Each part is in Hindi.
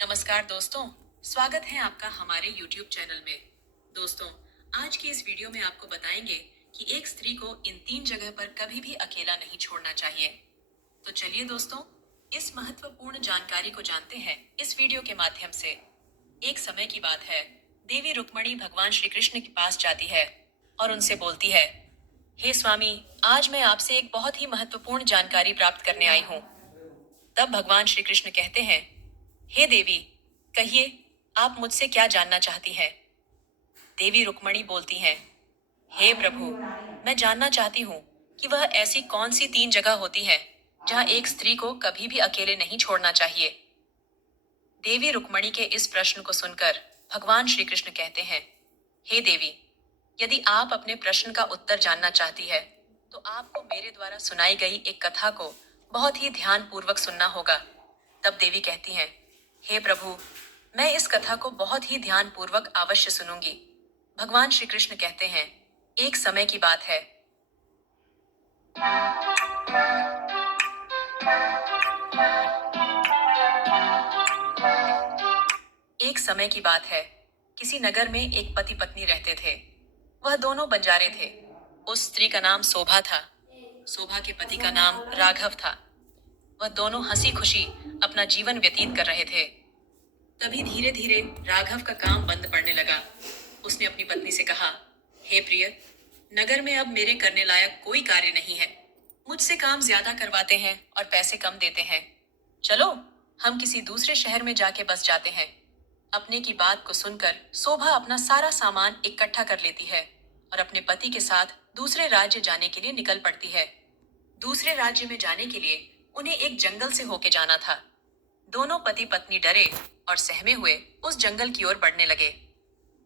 नमस्कार दोस्तों, स्वागत है आपका हमारे YouTube चैनल में। दोस्तों, आज की इस वीडियो में आपको बताएंगे कि एक स्त्री को इन 3 जगह पर कभी भी अकेला नहीं छोड़ना चाहिए। तो चलिए दोस्तों, इस महत्वपूर्ण जानकारी को जानते हैं इस वीडियो के माध्यम से। एक समय की बात है, देवी रुक्मणी भगवान श्री कृष्ण के पास जाती है और उनसे बोलती है, हे स्वामी, आज मैं आपसे एक बहुत ही महत्वपूर्ण जानकारी प्राप्त करने आई हूँ। तब भगवान श्री कृष्ण कहते हैं, हे देवी, कहिए, आप मुझसे क्या जानना चाहती हैं? देवी रुक्मणी बोलती हैं, हे प्रभु, मैं जानना चाहती हूँ कि वह ऐसी कौन सी 3 जगह होती है जहाँ एक स्त्री को कभी भी अकेले नहीं छोड़ना चाहिए। देवी रुक्मणी के इस प्रश्न को सुनकर भगवान श्री कृष्ण कहते हैं, हे देवी, यदि आप अपने प्रश्न का उत्तर जानना चाहती है, तो आपको मेरे द्वारा सुनाई गई एक कथा को बहुत ही ध्यान पूर्वक सुनना होगा। तब देवी कहती हैं, हे प्रभु, मैं इस कथा को बहुत ही ध्यान पूर्वक अवश्य सुनूंगी। भगवान श्री कृष्ण कहते हैं, एक समय की बात है। एक समय की बात है, किसी नगर में एक पति पत्नी रहते थे। वह दोनों बंजारे थे। उस स्त्री का नाम शोभा था। शोभा के पति का नाम राघव था। वह दोनों हंसी खुशी अपना जीवन व्यतीत कर रहे थे। तभी धीरे धीरे राघव का काम बंद पड़ने लगा। उसने अपनी पत्नी से कहा, हे प्रिय, नगर में अब मेरे करने लायक कोई कार्य नहीं है। मुझसे काम ज्यादा करवाते हैं और पैसे कम देते हैं। चलो, हम किसी दूसरे शहर में जाके बस जाते हैं। अपने की बात को सुनकर शोभा अपना सारा सामान इकट्ठा कर लेती है और अपने पति के साथ दूसरे राज्य जाने के लिए निकल पड़ती है। दूसरे राज्य में जाने के लिए उन्हें एक जंगल से होके जाना था। दोनों पति पत्नी डरे और सहमे हुए उस जंगल की ओर बढ़ने लगे।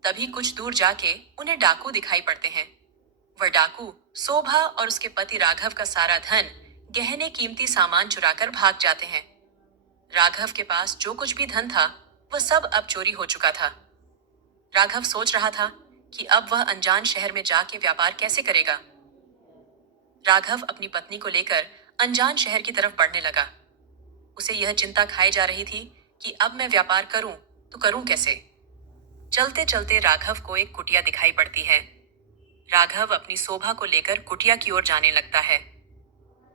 तभी कुछ दूर जाके उन्हें डाकू दिखाई पड़ते हैं। वह डाकू शोभा और उसके पति राघव का सारा धन, गहने, कीमती सामान चुराकर भाग जाते हैं। राघव के पास जो कुछ भी धन था, वह सब अब चोरी हो चुका था। राघव सोच रहा था कि अब वह अनजान शहर में जाके व्यापार कैसे करेगा। राघव अपनी पत्नी को लेकर अनजान शहर की तरफ बढ़ने लगा। उसे यह चिंता खाई जा रही थी कि अब मैं व्यापार करूं तो करूं कैसे। चलते चलते राघव को एक कुटिया दिखाई पड़ती है। राघव अपनी शोभा को लेकर कुटिया की ओर जाने लगता है।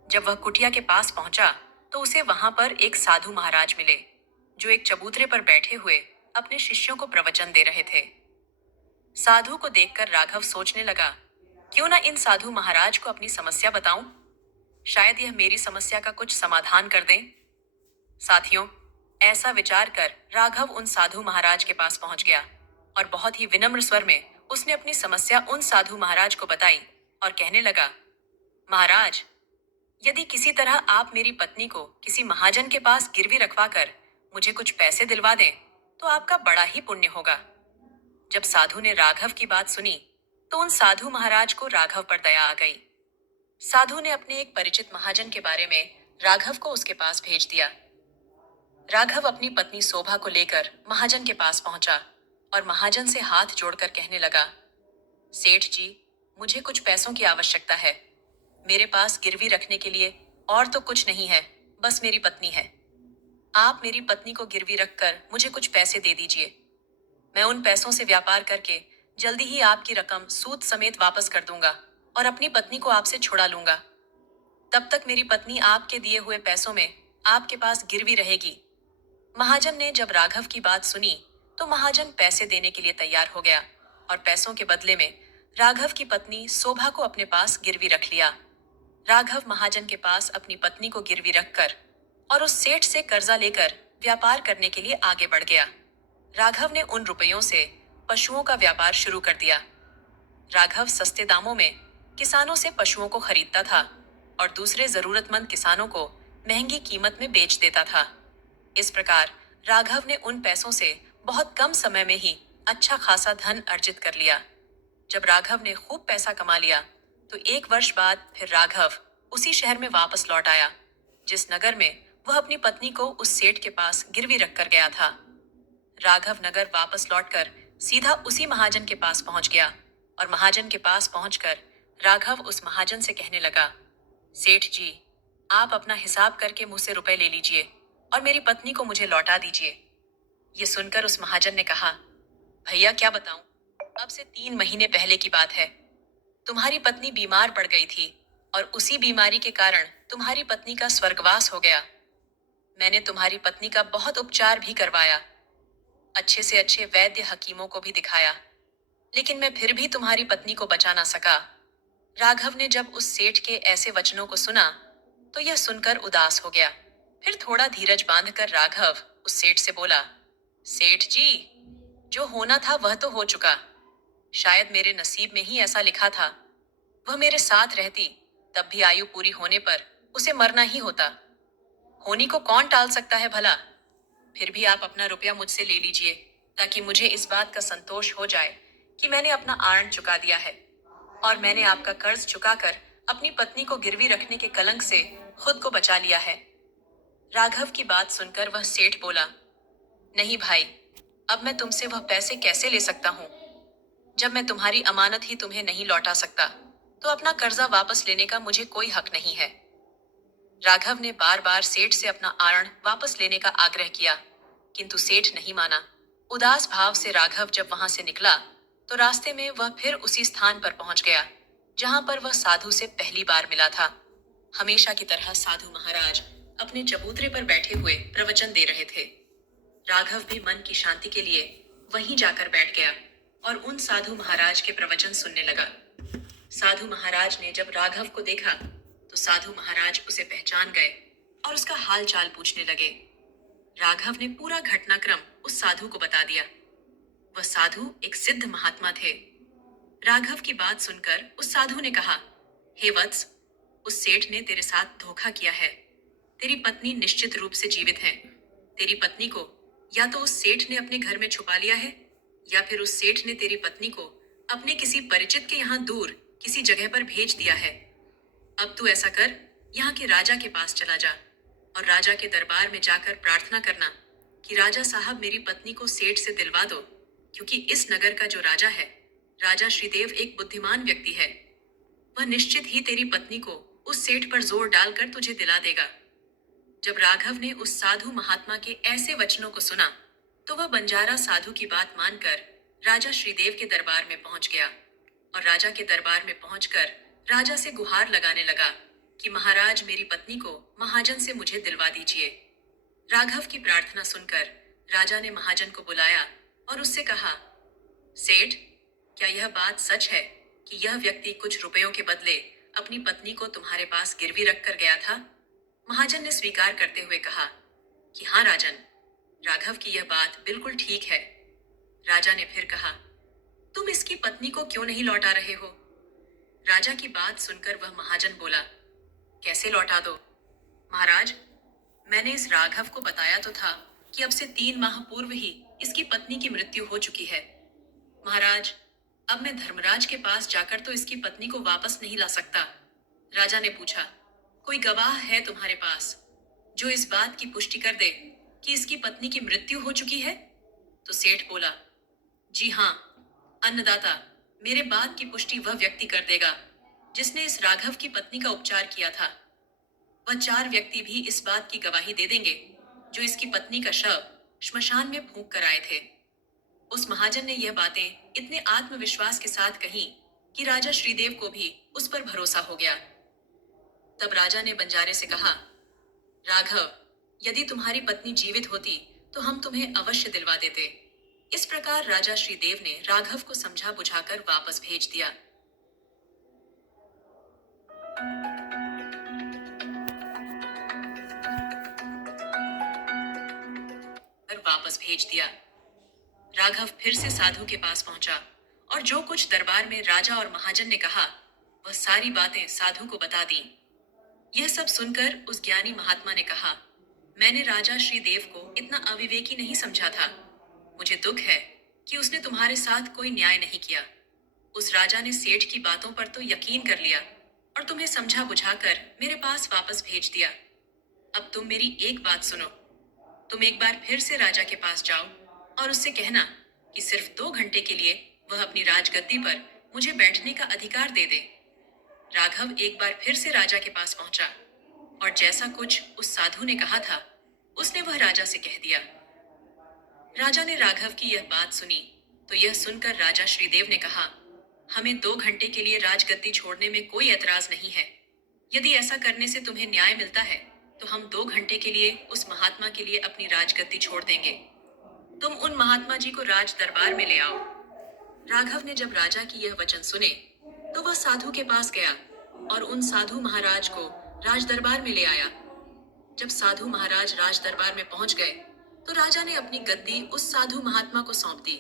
जब वह कुटिया के पास पहुंचा तो उसे वहां पर एक साधु महाराज मिले, जो एक चबूतरे पर बैठे हुए अपने शिष्यों को प्रवचन दे रहे थे। साधु को देखकर राघव सोचने लगा, क्यों ना इन साधु महाराज को अपनी समस्या बताऊं। शायद यह मेरी समस्या का कुछ समाधान कर दें। साथियों, ऐसा विचार कर राघव उन साधु महाराज के पास पहुंच गया और बहुत ही विनम्र स्वर में उसने अपनी समस्या उन साधु महाराज को बताई और कहने लगा, महाराज, यदि किसी तरह आप मेरी पत्नी को किसी महाजन के पास गिरवी रखवा कर मुझे कुछ पैसे दिलवा दें, तो आपका बड़ा ही पुण्य होगा। जब साधु ने राघव की बात सुनी, तो उन साधु महाराज को राघव पर दया आ गई। साधु ने अपने एक परिचित महाजन के बारे में राघव को उसके पास भेज दिया। राघव अपनी पत्नी शोभा को लेकर महाजन के पास पहुंचा और महाजन से हाथ जोड़कर कहने लगा, सेठ जी, मुझे कुछ पैसों की आवश्यकता है। मेरे पास गिरवी रखने के लिए और तो कुछ नहीं है, बस मेरी पत्नी है। आप मेरी पत्नी को गिरवी रखकर मुझे कुछ पैसे दे दीजिए। मैं उन पैसों से व्यापार करके जल्दी ही आपकी रकम सूद समेत वापस कर दूंगा और अपनी पत्नी को आपसे छुड़ा लूंगा। तब तक मेरी पत्नी आपके दिए हुए पैसों में आपके पास गिरवी रहेगी। महाजन ने जब राघव की बात सुनी, तो महाजन पैसे देने के लिए तैयार हो गया और पैसों के बदले में राघव की पत्नी शोभा को अपने पास गिरवी रख लिया। राघव महाजन के पास अपनी पत्नी को गिरवी रखकर और उस सेठ से कर्जा लेकर व्यापार करने के लिए आगे बढ़ गया। राघव ने उन रुपयों से पशुओं का व्यापार शुरू कर दिया। राघव सस्ते दामों में किसानों से पशुओं को खरीदता था और दूसरे जरूरतमंद किसानों को महंगी कीमत में बेच देता था। इस प्रकार राघव ने उन पैसों से बहुत कम समय में ही अच्छा खासा धन अर्जित कर लिया। जब राघव ने खूब पैसा कमा लिया, तो 1 वर्ष बाद फिर राघव उसी शहर में वापस लौट आया, जिस नगर में वह अपनी पत्नी को उस सेठ के पास गिरवी रखकर गया था। राघव नगर वापस लौटकर सीधा उसी महाजन के पास पहुंच गया और महाजन के पास पहुंचकर राघव उस महाजन से कहने लगा, सेठ जी, आप अपना हिसाब करके मुझसे रुपए ले लीजिए और मेरी पत्नी को मुझे लौटा दीजिए। ये सुनकर उस महाजन ने कहा, भैया क्या बताऊं, अब से 3 महीने पहले की बात है। तुम्हारी पत्नी बीमार पड़ गई थी और उसी बीमारी के कारण तुम्हारी पत्नी का स्वर्गवास हो गया। मैंने तुम्हारी पत्नी का बहुत उपचार भी करवाया, अच्छे से अच्छे वैद्य हकीमों को भी दिखाया, लेकिन मैं फिर भी तुम्हारी पत्नी को बचा ना सका। राघव ने जब उस सेठ के ऐसे वचनों को सुना तो यह सुनकर उदास हो गया। फिर थोड़ा धीरज बांधकर राघव उस सेठ से बोला, सेठ जी, जो होना था वह तो हो चुका। शायद मेरे नसीब में ही ऐसा लिखा था। वह मेरे साथ रहती तब भी आयु पूरी होने पर उसे मरना ही होता। होनी को कौन टाल सकता है भला। फिर भी आप अपना रुपया मुझसे ले लीजिए, ताकि मुझे इस बात का संतोष हो जाए कि मैंने अपना आर्ण चुका दिया है और मैंने आपका कर्ज चुकाकर अपनी पत्नी को गिरवी रखने के कलंक से खुद को बचा लिया है। राघव की बात सुनकर वह सेठ बोला, नहीं भाई, अब मैं तुमसे वह पैसे कैसे ले सकता हूँ। जब मैं तुम्हारी अमानत ही तुम्हें नहीं लौटा सकता, तो अपना कर्जा वापस लेने का मुझे कोई हक नहीं है। राघव ने बार बार सेठ से अपना आरण वापस लेने का आग्रह किया, किंतु सेठ नहीं माना। उदास भाव से राघव जब वहां से निकला तो रास्ते में वह फिर उसी स्थान पर पहुंच गया जहां पर वह साधु से पहली बार मिला था। हमेशा की तरह साधु महाराज अपने चबूतरे पर बैठे हुए प्रवचन दे रहे थे। राघव भी मन की शांति के लिए वहीं जाकर बैठ गया और उन साधु महाराज के प्रवचन सुनने लगा। साधु महाराज ने जब राघव को देखा तो साधु महाराज उसे पहचान गए और उसका हाल चाल पूछने लगे। राघव ने पूरा घटनाक्रम उस साधु को बता दिया। वह साधु एक सिद्ध महात्मा थे। राघव की बात सुनकर उस साधु ने कहा, हे वत्स, उस सेठ ने तेरे साथ धोखा किया है। तेरी पत्नी निश्चित रूप से जीवित है। तेरी पत्नी को या तो उस सेठ ने अपने घर में छुपा लिया है, या फिर उस सेठ ने तेरी पत्नी को अपने किसी परिचित के यहाँ दूर किसी जगह पर भेज दिया है। अब तू ऐसा कर, यहाँ के राजा के पास चला जा और राजा के दरबार में जाकर प्रार्थना करना कि राजा साहब मेरी पत्नी को सेठ से दिलवा दो, क्योंकि इस नगर का जो राजा है, राजा श्रीदेव, एक बुद्धिमान व्यक्ति है। वह निश्चित ही तेरी पत्नी को उस सेठ पर जोर डालकर तुझे दिला देगा। जब राघव ने उस साधु महात्मा के ऐसे वचनों को सुना तो वह बंजारा साधु की बात मानकर राजा श्रीदेव के दरबार में पहुंच गया और राजा के दरबार में पहुंचकर राजा से गुहार लगाने लगा कि महाराज, मेरी पत्नी को महाजन से मुझे दिलवा दीजिए। राघव की प्रार्थना सुनकर राजा ने महाजन को बुलाया और उससे कहा, सेठ, क्या यह बात सच है कि यह व्यक्ति कुछ रुपयों के बदले अपनी पत्नी को तुम्हारे पास गिरवी रखकर गया था? महाजन ने स्वीकार करते हुए कहा कि हाँ राजन, राघव की यह बात बिल्कुल ठीक है। राजा ने फिर कहा, तुम इसकी पत्नी को क्यों नहीं लौटा रहे हो? राजा की बात सुनकर वह महाजन बोला, कैसे लौटा दो महाराज, मैंने इस राघव को बताया तो था कि अब से 3 माह पूर्व ही इसकी पत्नी की मृत्यु हो चुकी है। महाराज, अब मैं धर्मराज के पास जाकर तो इसकी पत्नी को वापस नहीं ला सकता। राजा ने पूछा, कोई गवाह है तुम्हारे पास जो इस बात की पुष्टि कर दे कि इसकी पत्नी की मृत्यु हो चुकी है? तो सेठ बोला, जी हाँ अन्नदाता, मेरे बात की पुष्टि वह व्यक्ति कर देगा जिसने इस राघव की पत्नी का उपचार किया था। वह 4 व्यक्ति भी इस बात की गवाही दे देंगे जो इसकी पत्नी का शव श्मशान में फूंक कर आए थे। उस महाजन ने यह बातें इतने आत्मविश्वास के साथ कही कि राजा श्रीदेव को भी उस पर भरोसा हो गया। तब राजा ने बंजारे से कहा, राघव, यदि तुम्हारी पत्नी जीवित होती तो हम तुम्हें अवश्य दिलवा देते। इस प्रकार राजा श्रीदेव ने राघव को समझा बुझाकर वापस भेज दिया। वापस भेज दिया। राघव फिर से साधु के पास पहुंचा और जो कुछ दरबार में राजा और महाजन ने कहा वह सारी बातें साधु को बता दी। यह सब सुनकर उस ज्ञानी महात्मा ने कहा, मैंने राजा श्रीदेव को इतना अविवेकी नहीं समझा था। मुझे दुख है कि उसने तुम्हारे साथ कोई न्याय नहीं किया। उस राजा ने सेठ की बातों पर तो यकीन कर लिया और तुम्हें समझा बुझाकर मेरे पास वापस भेज दिया। अब तुम मेरी एक बात सुनो। तुम एक बार फिर से राजा के पास जाओ और उससे कहना कि सिर्फ 2 घंटे के लिए वह अपनी राजगद्दी पर मुझे बैठने का अधिकार दे दे। राघव एक बार फिर से राजा के पास पहुंचा और जैसा कुछ उस साधु ने कहा था उसने वह राजा से कह दिया। राजा ने राघव की यह बात सुनी तो यह सुनकर राजा श्रीदेव ने कहा, हमें 2 घंटे के लिए राजगद्दी छोड़ने में कोई एतराज नहीं है। यदि ऐसा करने से तुम्हें न्याय मिलता है तो हम 2 घंटे के लिए उस महात्मा के लिए अपनी राजगद्दी छोड़ देंगे। तुम उन महात्मा जी को राज दरबार में ले आओ। राघव ने जब राजा की यह वचन सुने तो वह साधु के पास गया और उन साधु महाराज को राज दरबार में ले आया। जब साधु महाराज राज दरबार में पहुंच गए तो राजा ने अपनी गद्दी उस साधु महात्मा को सौंप दी।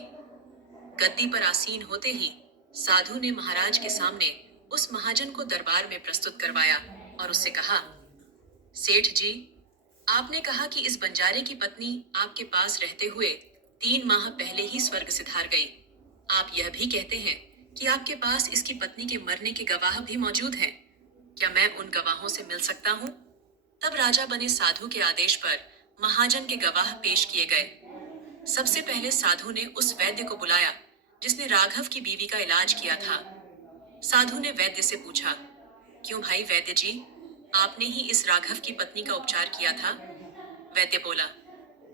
गद्दी पर आसीन होते ही साधु ने महाराज के सामने उस महाजन को दरबार में प्रस्तुत करवाया और उससे कहा, सेठ जी, आपने कहा कि इस बंजारे की पत्नी आपके पास रहते हुए 3 माह पहले ही स्वर्ग सिधार गई। आप यह भी कहते हैं कि आपके पास इसकी पत्नी के मरने के गवाह भी मौजूद हैं। क्या मैं उन गवाहों से मिल सकता हूँ? तब राजा बने साधु के आदेश पर महाजन के गवाह पेश किए गए। सबसे पहले साधु ने उस वैद्य को बुलाया जिसने राघव की बीवी का इलाज किया था। साधु ने वैद्य से पूछा, क्यों भाई वैद्य जी, आपने ही इस राघव की पत्नी का उपचार किया था? वैद्य बोला,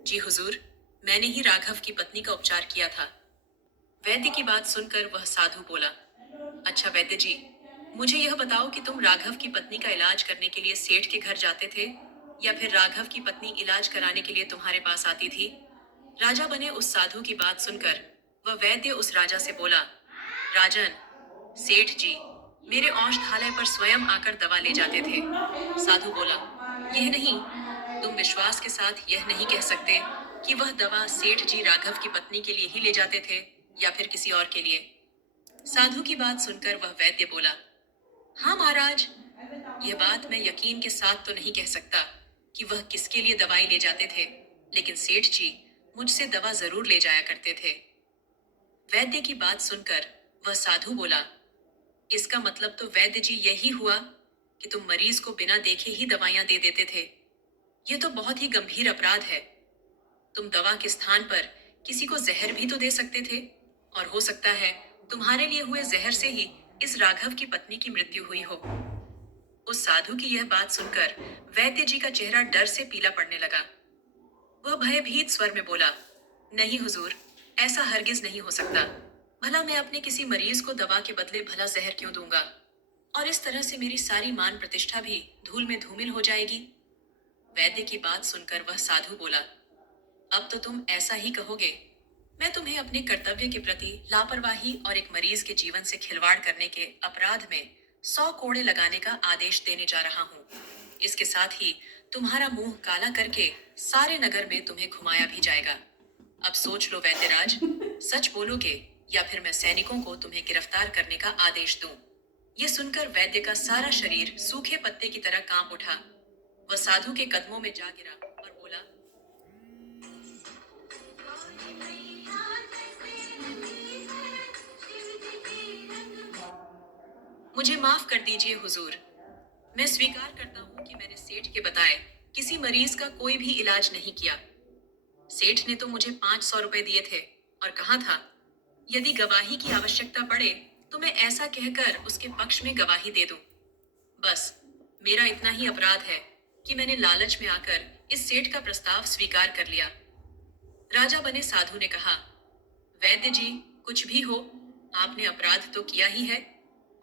जी हुजूर, मैंने ही राघव की पत्नी का उपचार किया था। वैद्य की बात सुनकर वह साधु बोला, अच्छा वैद्य जी, मुझे यह बताओ कि तुम राघव की पत्नी का इलाज करने के लिए सेठ के घर जाते थे या फिर राघव की पत्नी इलाज कराने के लिए तुम्हारे पास आती थी? राजा बने उस साधु की बात सुनकर वह वैद्य उस राजा से बोला, राजन, सेठ जी मेरे औषधालय पर स्वयं आकर दवा ले जाते थे। साधु बोला, यह नहीं, तुम विश्वास के साथ यह नहीं कह सकते कि वह दवा सेठ जी राघव की पत्नी के लिए ही ले जाते थे या फिर किसी और के लिए? साधु की बात सुनकर वह वैद्य बोला, हाँ महाराज, यह बात मैं यकीन के साथ तो नहीं कह सकता कि वह किसके लिए दवाई ले जाते थे, लेकिन सेठ जी मुझसे दवा जरूर ले जाया करते थे। वैद्य की बात सुनकर वह साधु बोला, इसका मतलब तो वैद्य जी यही हुआ कि तुम मरीज को बिना देखे ही दवाइयां दे देते थे। यह तो बहुत ही गंभीर अपराध है। तुम दवा के स्थान पर किसी को जहर भी तो दे सकते थे और हो सकता है तुम्हारे लिए हुए जहर से ही इस राघव की पत्नी की मृत्यु हुई हो। उस साधु की यह बात सुनकर वैद्य जी का चेहरा डर से पीला पड़ने लगा। वह भयभीत स्वर में बोला, नहीं हुजूर, ऐसा हरगिज नहीं हो सकता। भला मैं अपने किसी मरीज को दवा के बदले भला जहर क्यों दूंगा? और इस तरह से मेरी सारी मान प्रतिष्ठा भी धूल में धूमिल हो जाएगी। वैद्य की बात सुनकर वह साधु बोला, अब तो तुम ऐसा ही कहोगे। मैं तुम्हें अपने कर्तव्य के प्रति लापरवाही और एक मरीज के जीवन से खिलवाड़ करने के अपराध में 100 कोड़े लगाने का आदेश देने जा रहा हूँ। इसके साथ ही तुम्हारा मुंह काला करके सारे नगर में तुम्हें घुमाया भी जाएगा। अब सोच लो वैद्यराज, सच बोलोगे या फिर मैं सैनिकों को तुम्हें गिरफ्तार करने का आदेश दूं? यह सुनकर वैद्य का सारा शरीर सूखे पत्ते की तरह कांप उठा। वह साधु के कदमों में जा गिरा और बोला, मुझे माफ कर दीजिए हुजूर। मैं स्वीकार करता हूँ कि मैंने सेठ के बताए किसी मरीज का कोई भी इलाज नहीं किया। सेठ ने तो मुझे 500 रुपए दिए थे और कहा था, यदि गवाही की आवश्यकता पड़े तो मैं ऐसा कहकर उसके पक्ष में गवाही दे दूं। बस मेरा इतना ही अपराध है कि मैंने लालच में आकर इस सेठ का प्रस्ताव स्वीकार कर लिया। राजा बने साधु ने कहा, वैद्य जी, कुछ भी हो, आपने अपराध तो किया ही है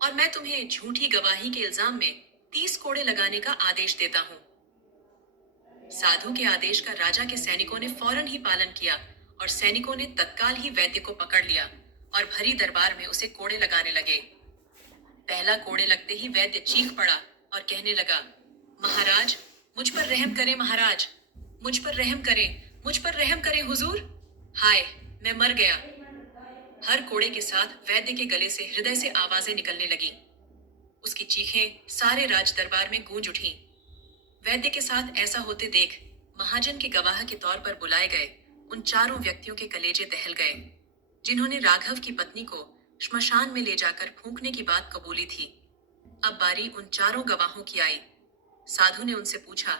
और मैं तुम्हें झूठी गवाही के इल्जाम में 30 कोड़े लगाने का आदेश देता हूँ। साधु के आदेश का राजा के सैनिकों ने फौरन ही पालन किया और सैनिकों ने तत्काल ही वैद्य को पकड़ लिया और भरी दरबार में उसे कोड़े लगाने लगे। पहला कोड़े लगते ही वैद्य चीख पड़ा और कहने लगा, महाराज, मुझ पर रहम करें महाराज, मुझ पर रहम करें, मुझ पर रहम करें हुजूर। हाय, मैं मर गया। हर कोड़े के साथ वैद्य के गले से हृदय से आवाजें निकलने लगी। उसकी चीखें सारे राज दरबार में गूंज उठी। वैद्य के साथ ऐसा होते देख महाजन के गवाह के तौर पर बुलाए गए उन चारों व्यक्तियों के कलेजे दहल गए जिन्होंने राघव की पत्नी को श्मशान में ले जाकर फूंकने की बात कबूली थी। अब बारी उन चारों गवाहों की आई। साधु ने उनसे पूछा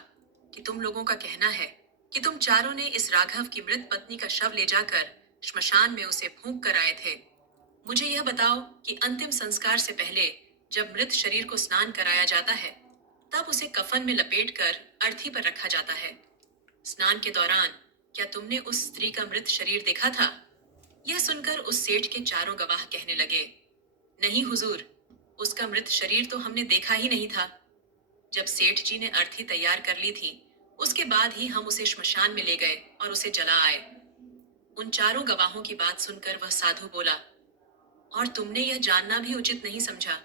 कि तुम लोगों का कहना है कि तुम चारों ने इस राघव की मृत पत्नी का शव ले जाकर श्मशान में उसे फूंक कर आए थे। मुझे यह बताओ कि अंतिम संस्कार से पहले जब मृत शरीर को स्नान कराया जाता है तब उसे कफन में लपेटकर अर्थी पर रखा जाता है। स्नान के दौरान क्या तुमने उस स्त्री का मृत शरीर देखा था? यह सुनकर उस सेठ के चारों गवाह कहने लगे, नहीं हुजूर, उसका मृत शरीर तो हमने देखा ही नहीं था। जब सेठ जी ने अर्थी तैयार कर ली थी, उसके बाद ही हम उसे श्मशान में ले गए और उसे जला आए। उन चारों गवाहों की बात सुनकर वह साधु बोला, और तुमने यह जानना भी उचित नहीं समझा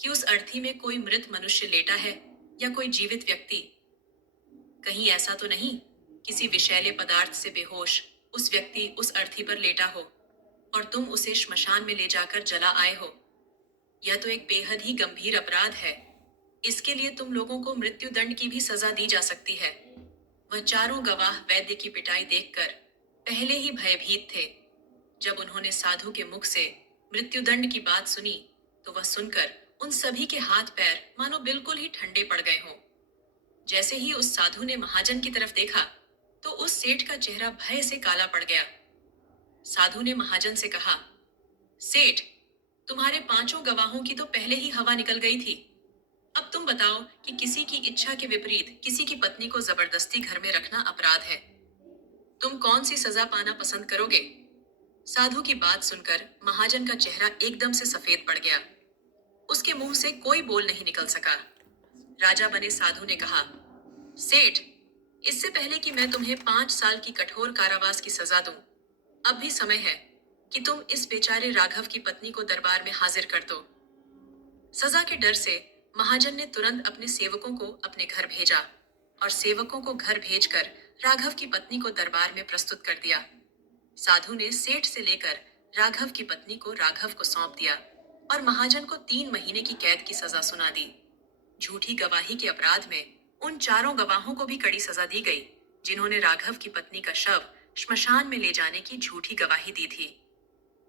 कि उस अर्थी में कोई मृत मनुष्य लेटा है या कोई जीवित व्यक्ति? कहीं ऐसा तो नहीं किसी विषैले पदार्थ से बेहोश उस व्यक्ति उस अर्थी पर लेटा हो और तुम उसे श्मशान में ले जाकर जला आए हो? यह तो एक बेहद ही गंभीर अपराध है। इसके लिए तुम लोगों को मृत्यु दंड की भी सजा दी जा सकती है। वह चारों गवाह वैद्य की पिटाई देखकर पहले ही भयभीत थे। जब उन्होंने साधु के मुख से मृत्युदंड की बात सुनी, तो वह सुनकर उन सभी के हाथ पैर मानो बिल्कुल ही ठंडे पड़ गए हों। जैसे ही उस साधु ने महाजन की तरफ देखा, तो उस सेठ का चेहरा भय से काला पड़ गया। साधु ने महाजन से कहा, सेठ, तुम्हारे पांचों गवाहों की तो पहले ही हवा निकल गई थी। अब तुम बताओ कि किसी की इच्छा के विपरीत किसी की पत्नी को जबरदस्ती घर में रखना अपराध है। तुम कौन सी सजा पाना पसंद करोगे? साधु की बात सुनकर महाजन का चेहरा एकदम से सफेद पड़ गया। उसके मुंह से कोई बोल नहीं निकल सका। राजा बने साधु ने कहा, सेठ, इससे पहले कि मैं तुम्हें 5 साल की कठोर कारावास की सजा दूं, अब भी समय है कि तुम इस बेचारे राघव की पत्नी को दरबार में हाजिर कर दो। सजा के डर से महाजन ने तुरंत अपने सेवकों को अपने घर भेजा और सेवकों को घर भेजकर राघव की पत्नी को दरबार में प्रस्तुत कर दिया। साधु ने सेठ से लेकर राघव की पत्नी को राघव को सौंप दिया और महाजन को 3 महीने की कैद की सजा सुना दी। झूठी गवाही के अपराध में उन चारों गवाहों को भी कड़ी सजा दी गई, जिन्होंने राघव की पत्नी का शव श्मशान में ले जाने की झूठी गवाही दी थी।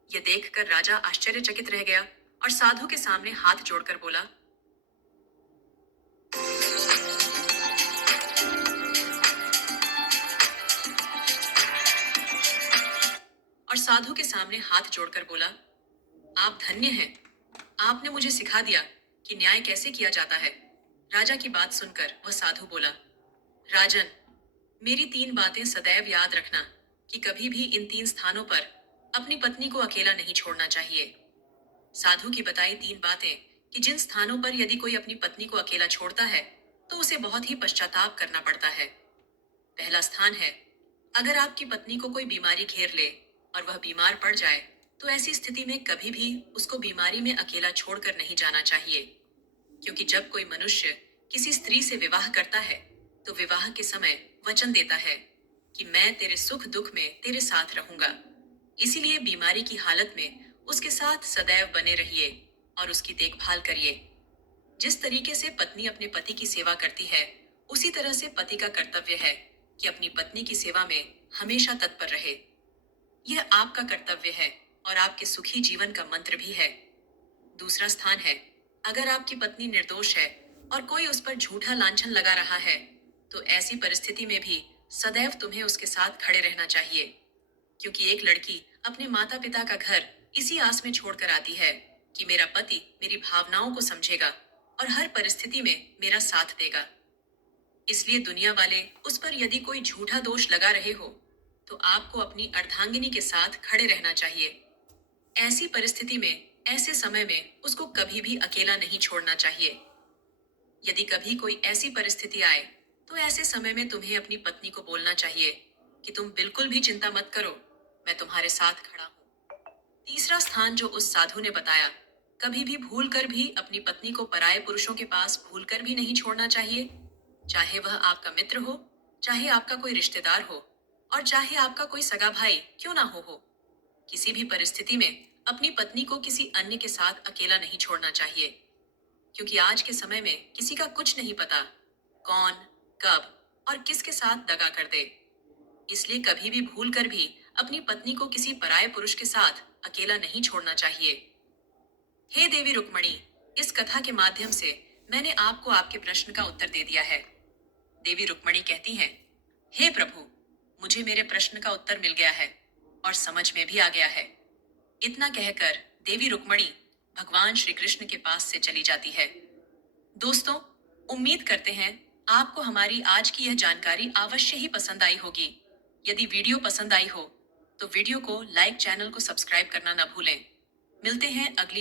यह देखकर राजा आश्चर्यचकित रह गया और साधु के सामने हाथ जोड़कर बोला, और साधु के सामने हाथ जोड़कर बोला, आप धन्य हैं। आपने मुझे सिखा दिया कि न्याय कैसे किया जाता है। राजा की बात सुनकर वह साधु बोला, राजन, मेरी 3 बातें सदैव याद रखना कि कभी भी इन 3 स्थानों पर अपनी पत्नी को अकेला नहीं छोड़ना चाहिए। साधु की बताई 3 बातें कि जिन स्थानों पर यदि कोई अपनी पत्नी को अकेला छोड़ता है तो उसे बहुत ही पश्चाताप करना पड़ता है। पहला स्थान है, अगर आपकी पत्नी को कोई बीमारी घेर ले और वह बीमार पड़ जाए, तो ऐसी स्थिति में कभी भी उसको बीमारी में अकेला छोड़कर नहीं जाना चाहिए, क्योंकि जब कोई मनुष्य किसी स्त्री से विवाह करता है तो विवाह के समय वचन देता है कि मैं तेरे सुख दुख में तेरे साथ रहूंगा। इसीलिए बीमारी की हालत में उसके साथ सदैव बने रहिए और उसकी देखभाल करिए। जिस तरीके से पत्नी अपने पति की सेवा करती है, उसी तरह से पति का कर्तव्य है कि अपनी पत्नी की सेवा में हमेशा तत्पर रहे। यह आपका कर्तव्य है और आपके सुखी जीवन का मंत्र भी है। दूसरा स्थान है, अगर आपकी पत्नी निर्दोष है और कोई उस पर झूठा लांछन लगा रहा है, तो ऐसी परिस्थिति में भी सदैव तुम्हें उसके साथ खड़े रहना चाहिए, क्योंकि एक लड़की अपने माता पिता का घर इसी आस में छोड़कर आती है कि मेरा पति मेरी भावनाओं को समझेगा और हर परिस्थिति में मेरा साथ देगा। इसलिए दुनिया वाले उस पर यदि कोई झूठा दोष लगा रहे हो, तो आपको अपनी अर्धांगिनी के साथ खड़े रहना चाहिए। ऐसी परिस्थिति में, ऐसे समय में उसको कभी भी अकेला नहीं छोड़ना चाहिए। यदि कभी कोई ऐसी परिस्थिति आए, तो ऐसे समय में तुम्हें अपनी पत्नी को बोलना चाहिए कि तुम बिल्कुल भी चिंता मत करो, मैं तुम्हारे साथ खड़ा हूँ। तीसरा स्थान जो उस साधु ने बताया, कभी भी भूलकर भी अपनी पत्नी को पराये पुरुषों के पास भूलकर भी नहीं छोड़ना चाहिए, चाहे वह आपका मित्र हो, चाहे आपका कोई रिश्तेदार हो और चाहे आपका कोई सगा भाई क्यों ना हो। किसी भी परिस्थिति में अपनी पत्नी को किसी अन्य के साथ अकेला नहीं छोड़ना चाहिए, क्योंकि आज के समय में किसी का कुछ नहीं पता कौन, कब और किसके साथ दगा कर दे। इसलिए कभी भी भूल कर भी अपनी पत्नी को किसी पराये पुरुष के साथ अकेला नहीं छोड़ना चाहिए। हे देवी रुक्मणी, इस कथा के माध्यम से मैंने आपको आपके प्रश्न का उत्तर दे दिया है। देवी रुक्मणी कहती हैं, हे प्रभु, मुझे मेरे प्रश्न का उत्तर मिल गया है और समझ में भी आ गया है। इतना कहकर देवी रुक्मणी भगवान श्री कृष्ण के पास से चली जाती है। दोस्तों, उम्मीद करते हैं आपको हमारी आज की यह जानकारी अवश्य ही पसंद आई होगी। यदि वीडियो पसंद आई हो तो वीडियो को लाइक, चैनल को सब्सक्राइब करना न भूलें। मिलते हैं अगली